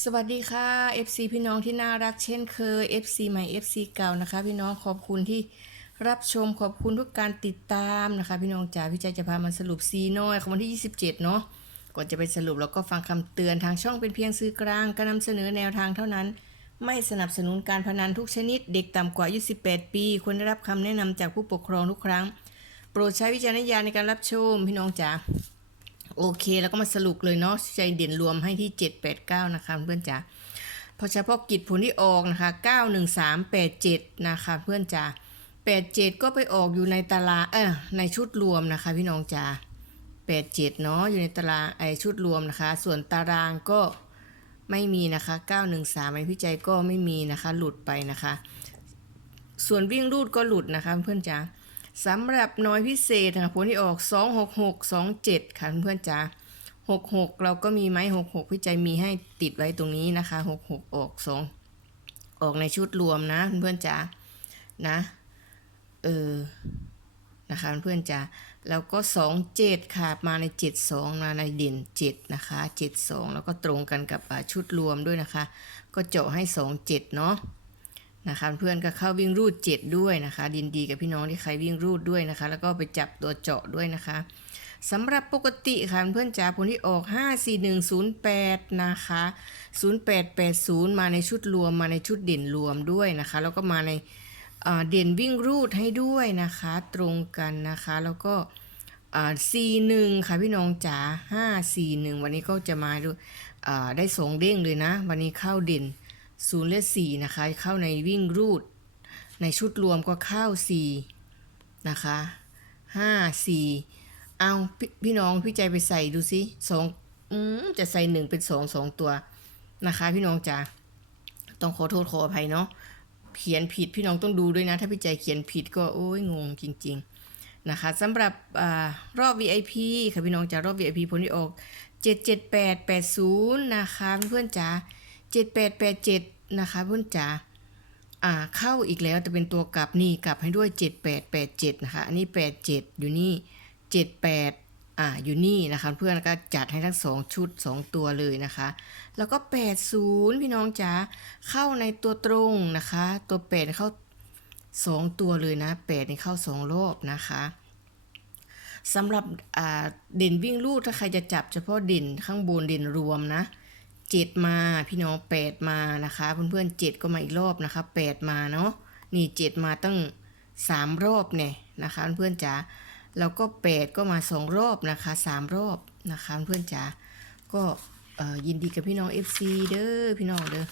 สวัสดีค่ะ FC พี่น้องที่น่ารักเช่นเคย FC ใหม่ FC เก่านะคะ พี่น้องขอบคุณที่รับชมขอบคุณทุกการติดตามนะคะ พี่น้องจ๋าพี่ใจจะพามาสรุปซีน้อยของวันที่ 27 เนาะก่อนจะไปสรุปแล้วก็ฟังคำเตือนทางช่องเป็นเพียงสื่อกลางการนำเสนอแนวทางเท่านั้น ไม่สนับสนุนการพนันทุกชนิด เด็กต่ำกว่าอายุ18 ปีควรได้รับคำแนะนำจากผู้ปกครองทุกครั้ง โปรดใช้วิจารณญาณในการรับชมพี่น้องจ๋า โอเคแล้วก็มาสรุปเลยเนาะใจเด่นรวมให้ที่ 789 นะคะเพื่อนจ๋าพอเฉพาะกิจผลที่ออกนะคะ 91387 นะคะเพื่อนจ๋า87 ก็ไปออกอยู่ในตารางเออในชุดรวมนะคะ พี่น้องจ๋า87 เนาะอยู่ในตารางไอชุดรวมนะคะ ส่วนตารางก็ไม่มีนะคะ 913ไอพิจัยก็ไม่มีนะคะ หลุดไปนะคะ ส่วนวิ่งรูดก็หลุดนะคะเพื่อนจ๋า สำหรับน้อยพิเศษนะคะผลที่ออก 26627 ค่ะเพื่อนๆจ๋า66 เราก็มีไหม66 พี่ใจมีให้ติดไว้ตรงนี้นะคะ 66 ออก 2 ออกในชุดรวมนะเพื่อนๆจ๋านะเออนะคะเพื่อนๆจ๋าแล้วก็ 27 ค่ะ มาใน 72 มาในเด่น 7 นะคะ 72 แล้วก็ตรงกันกับชุดรวมด้วยนะคะ ก็เจาะให้ 27 เนาะ นะคะเพื่อนก็เข้าวิ่งรูด 7 ด้วยนะคะดินดีกับพี่น้องที่ใครวิ่งรูดด้วยนะคะ แล้วก็ไปจับตัวเจาะด้วยนะคะสำหรับปกติค่ะเพื่อนจ๋าผลที่ออก 54108 นะคะ 0880 มาในชุดรวมมาในชุดเด่นรวมด้วยนะคะ แล้วก็มาในเด่นวิ่งรูดให้ด้วยนะคะ ตรงกันนะคะแล้วก็อ่า41ค่ะพี่น้องจ๋า541วันนี้ก็จะมาดูได้สองเด้งเลยนะ วันนี้เข้าเด่น ศูนย์และสี่นะคะ เข้าในวิ่งรูด ในชุดรวมก็เข้าสี่นะคะห้าสี่เอาพพี่น้องพี่ใจไปใส่ดูสิสองอืมจะใส่หนึ่งเป็นสองสองตัวนะคะ พี่น้องจ๋าต้องขอโทษขออภัยเนาะเขียนผิดพี่น้องต้องดูด้วยนะ ถ้าพี่ใจเขียนผิดก็โอ้ยงงจริง ๆ นะคะสำหรับอรอบ VIP ค่ะพี่น้องจ๋ารอบ VIP ผลที่ออก 77880 นะคะเพื่อนจ๋า 7887 นะคะเพื่อนจ๋าอ่าเข้าอีกแล้วแต่เป็นตัวกลับนี่กลับให้ด้วย 7887 นะคะ อันนี้ 87 อยู่นี่ 78 อ่าอยู่นี่นะคะ เพื่อนก็จัดให้ทั้ง 2 ชุด 2 ตัวเลยนะคะ แล้วก็ 80 พี่น้องจ๋าเข้าในตัวตรงนะคะ ตัว 8 เข้า 2 ตัวเลยนะ 8 นี่เข้า 2 รอบนะคะสำหรับเด่นวิ่งลูดถ้าใครจะจับเฉพาะเด่นข้างบนเด่นรวมนะ เจ็ดมาพี่น้องแปดมานะคะเพื่อนๆเจ็ดก็มาอีกรอบนะคะแปดมาเนาะนี่เจ็ดมาตั้งสามรอบเนี่ยนะคะเพื่อนๆจ๋าแล้วก็แปดก็มาสองรอบนะคะสามรอบนะคะเพื่อนๆจ๋าก็ยินดีกับพี่น้อง FC เด้อพี่น้องเด้อ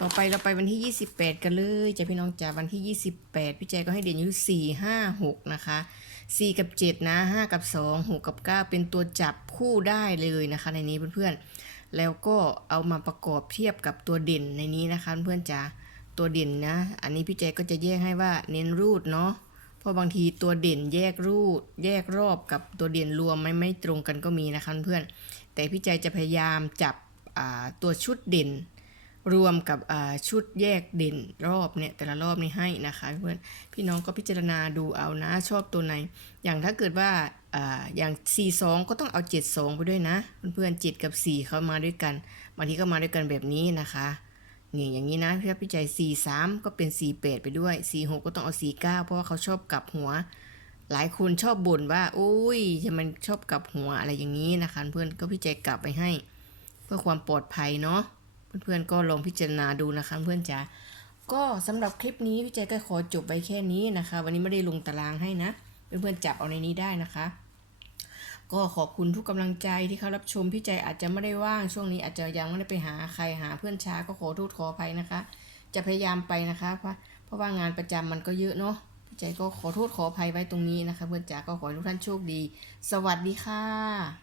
ต่อไปเราไปวันที่ 28 กันเลยจ้ะพี่น้องจ๋าวันที่ 28 พี่แจก็ให้เด่นอยู่4 5 6 นะคะ 4 กับ 7 นะ 5 กับ 2 6 กับ 9 เป็นตัวจับคู่ได้เลยนะคะ ในนี้เพื่อนๆ แล้วก็เอามาประกอบเทียบกับตัวเด่นในนี้นะคะ เพื่อนจ๋าตัวเด่นนะ อันนี้พี่แจก็จะแยกให้ว่าเน้นรูดเนาะเพราะบางทีตัวเด่นแยกรูด แยกรอบกับตัวเด่นรวมไม่ไม่ตรงกันก็มีนะคะเพื่อนแต่พี่ใจจะพยายามจับตัวชุดเด่น รวมกับชุดแยกเด่นรอบเนี่ยแต่ละรอบนี้ให้นะคะเพื่อนพี่น้องก็พิจารณาดูเอานะชอบตัวไหน อย่างถ้าเกิดว่าอ่าอย่าง 4 2 ก็ต้องเอา 7 2 ไปด้วยนะ เพื่อนๆ7กับ 4 เขามาด้วยกันบางทีก็มาด้วยกันแบบนี้นะคะนี่อย่างนี้นะพี่พี่ใจ4 3 ก็เป็น 4 8 ไปด้วย 4 6 ก็ต้องเอา 4 9 เพราะว่าเขาชอบกลับหัว หลายคนชอบบ่นว่าโอ้ยทำไมชอบกลับหัวอะไรอย่างนี้นะคะ เพื่อนก็พี่ใจกลับไปให้ เพื่อความปลอดภัยเนาะ เพื่อนๆก็ลองพิจารณาดูนะคะเพื่อนจ๋าก็สำหรับคลิปนี้พี่แจก็ขอจบไปแค่นี้นะคะ วันนี้ไม่ได้ลงตารางให้นะ เพื่อนๆจับเอาในนี้ได้นะคะ ก็ขอบคุณทุกกำลังใจที่เขารับชมพี่ใจอาจจะไม่ได้ว่างช่วงนี้อาจจะยังไม่ได้ไปหาใครหาเพื่อนช้าก็ขอโทษขออภัยนะคะ จะพยายามไปนะคะ เพราะเพราะว่างานประจำมันก็เยอะเนาะพี่ใจก็ขอโทษขออภัยไว้ตรงนี้นะคะ เพื่อนจ๋าก็ขอให้ทุกท่านโชคดี สวัสดีค่ะ